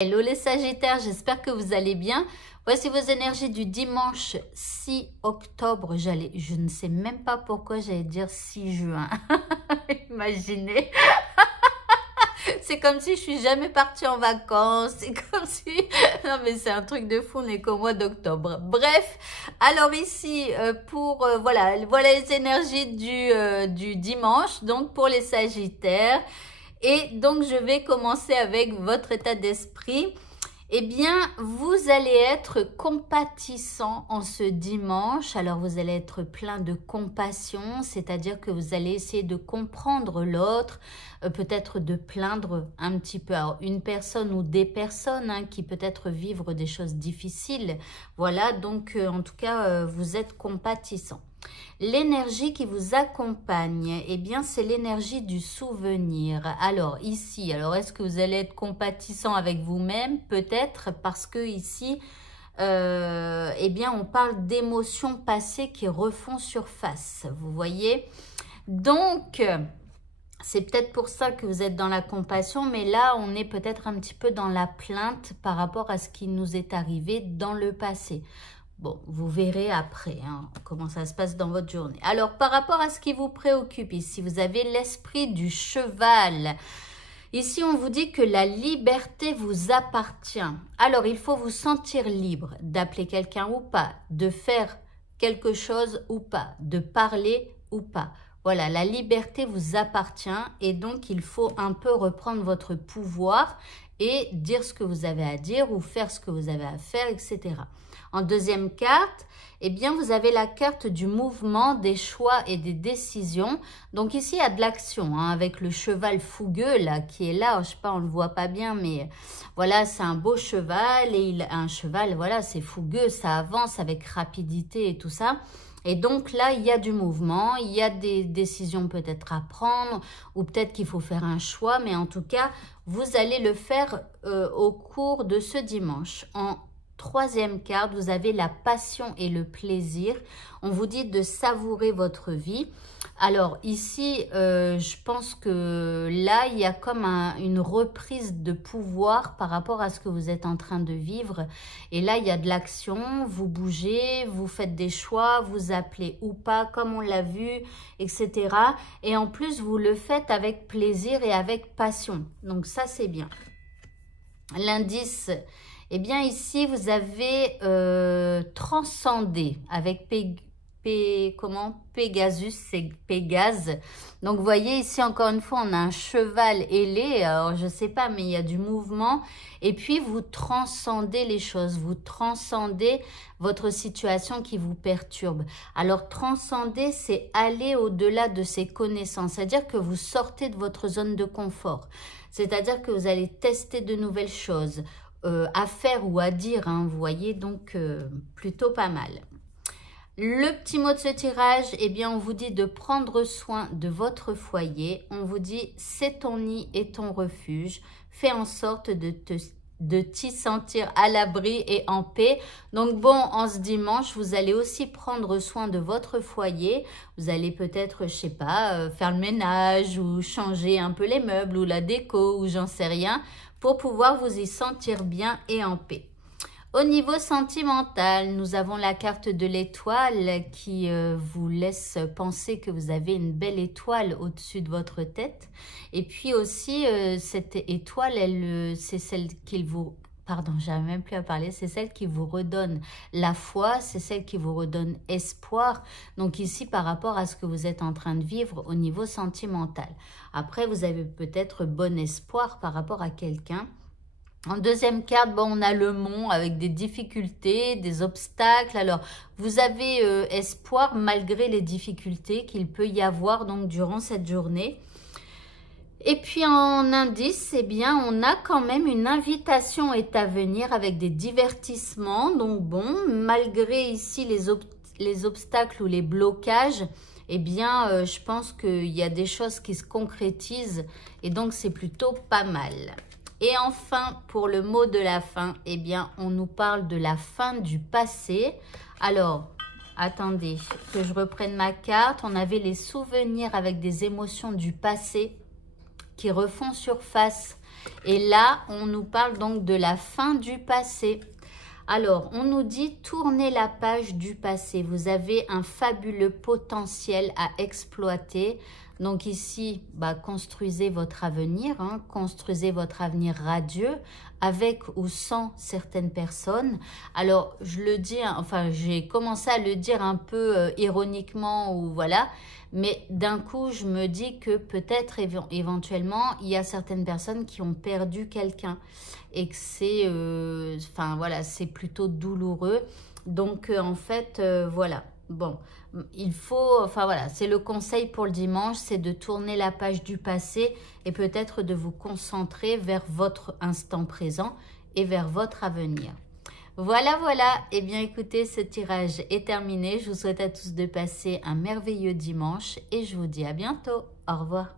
Hello les Sagittaires, j'espère que vous allez bien. Voici vos énergies du dimanche 6 octobre. Je ne sais même pas pourquoi j'allais dire 6 juin. Imaginez. C'est comme si je suis jamais partie en vacances. C'est comme si... Non mais c'est un truc de fou, on n'est qu'au mois d'octobre. Bref, alors ici, voilà les énergies du dimanche, donc pour les Sagittaires. Et donc, je vais commencer avec votre état d'esprit. Eh bien, vous allez être compatissant en ce dimanche. Alors, vous allez être plein de compassion, c'est-à-dire que vous allez essayer de comprendre l'autre, peut-être de plaindre un petit peu. Alors, une personne ou des personnes qui peut-être vivent des choses difficiles. Voilà, donc en tout cas, vous êtes compatissant. L'énergie qui vous accompagne, eh bien, c'est l'énergie du souvenir. Alors, ici, est-ce que vous allez être compatissant avec vous-même? Peut-être, parce que ici, eh bien, on parle d'émotions passées qui refont surface. Vous voyez? Donc, c'est peut-être pour ça que vous êtes dans la compassion, mais là, on est peut-être un petit peu dans la plainte par rapport à ce qui nous est arrivé dans le passé. Bon, vous verrez après comment ça se passe dans votre journée. Alors, par rapport à ce qui vous préoccupe ici, vous avez l'esprit du cheval. Ici, on vous dit que la liberté vous appartient. Alors, il faut vous sentir libre d'appeler quelqu'un ou pas, de faire quelque chose ou pas, de parler ou pas. Voilà, la liberté vous appartient et donc il faut un peu reprendre votre pouvoir et dire ce que vous avez à dire ou faire ce que vous avez à faire, etc. En deuxième carte, eh bien, vous avez la carte du mouvement, des choix et des décisions. Donc ici, il y a de l'action avec le cheval fougueux là, qui est là. Je ne sais pas, on ne le voit pas bien, mais voilà, c'est un beau cheval. Et un cheval, voilà, c'est fougueux, ça avance avec rapidité et tout ça. Et donc là, il y a du mouvement, il y a des décisions peut-être à prendre ou peut-être qu'il faut faire un choix. Mais en tout cas, vous allez le faire au cours de ce dimanche. En troisième carte, vous avez la passion et le plaisir. On vous dit de savourer votre vie. Alors ici, je pense que là, il y a comme une reprise de pouvoir par rapport à ce que vous êtes en train de vivre. Et là, il y a de l'action, vous bougez, vous faites des choix, vous appelez ou pas, comme on l'a vu, etc. Et en plus, vous le faites avec plaisir et avec passion. Donc ça, c'est bien. L'indice... Eh bien, ici, vous avez transcendé avec Pégasus, c'est Pégase. Donc, vous voyez, ici, encore une fois, on a un cheval ailé. Alors, je ne sais pas, mais il y a du mouvement. Et puis, vous transcendez les choses. Vous transcendez votre situation qui vous perturbe. Alors, transcender, c'est aller au-delà de ses connaissances. C'est-à-dire que vous sortez de votre zone de confort. C'est-à-dire que vous allez tester de nouvelles choses. À faire ou à dire, vous voyez, donc plutôt pas mal. Le petit mot de ce tirage, eh bien, on vous dit de prendre soin de votre foyer. On vous dit, c'est ton nid et ton refuge. Fais en sorte de t'y sentir à l'abri et en paix. Donc bon, en ce dimanche, vous allez aussi prendre soin de votre foyer. Vous allez peut-être, je sais pas, faire le ménage ou changer un peu les meubles ou la déco ou j'en sais rien, pour pouvoir vous y sentir bien et en paix. Au niveau sentimental, nous avons la carte de l'étoile qui vous laisse penser que vous avez une belle étoile au-dessus de votre tête. Et puis aussi, cette étoile, c'est celle qui vous... Pardon, j'arrive même plus à parler. C'est celle qui vous redonne la foi, c'est celle qui vous redonne espoir. Donc ici, par rapport à ce que vous êtes en train de vivre au niveau sentimental. Après, vous avez peut-être bon espoir par rapport à quelqu'un. En deuxième carte, bon, on a le mont avec des difficultés, des obstacles. Alors, vous avez espoir malgré les difficultés qu'il peut y avoir donc durant cette journée. Et puis en indice, eh bien, on a quand même une invitation est à venir avec des divertissements. Donc bon, malgré ici les obstacles ou les blocages, eh bien, je pense qu'il y a des choses qui se concrétisent et donc c'est plutôt pas mal. Et enfin, pour le mot de la fin, eh bien, on nous parle de la fin du passé. Alors, attendez que je reprenne ma carte. On avait les souvenirs avec des émotions du passé qui refont surface Et là, on nous parle donc de la fin du passé. Alors, on nous dit tournez la page du passé. Vous avez un fabuleux potentiel à exploiter. Donc ici, construisez votre avenir, hein, construisez votre avenir radieux avec ou sans certaines personnes. Alors, je le dis, hein, enfin, j'ai commencé à le dire un peu ironiquement ou voilà, mais d'un coup, je me dis que peut-être éventuellement, il y a certaines personnes qui ont perdu quelqu'un et que c'est, enfin voilà, c'est plutôt douloureux. Donc, en fait, voilà. Bon, il faut, enfin voilà, c'est le conseil pour le dimanche, c'est de tourner la page du passé et peut-être de vous concentrer vers votre instant présent et vers votre avenir. Voilà, voilà. Eh bien, écoutez, ce tirage est terminé. Je vous souhaite à tous de passer un merveilleux dimanche et je vous dis à bientôt. Au revoir.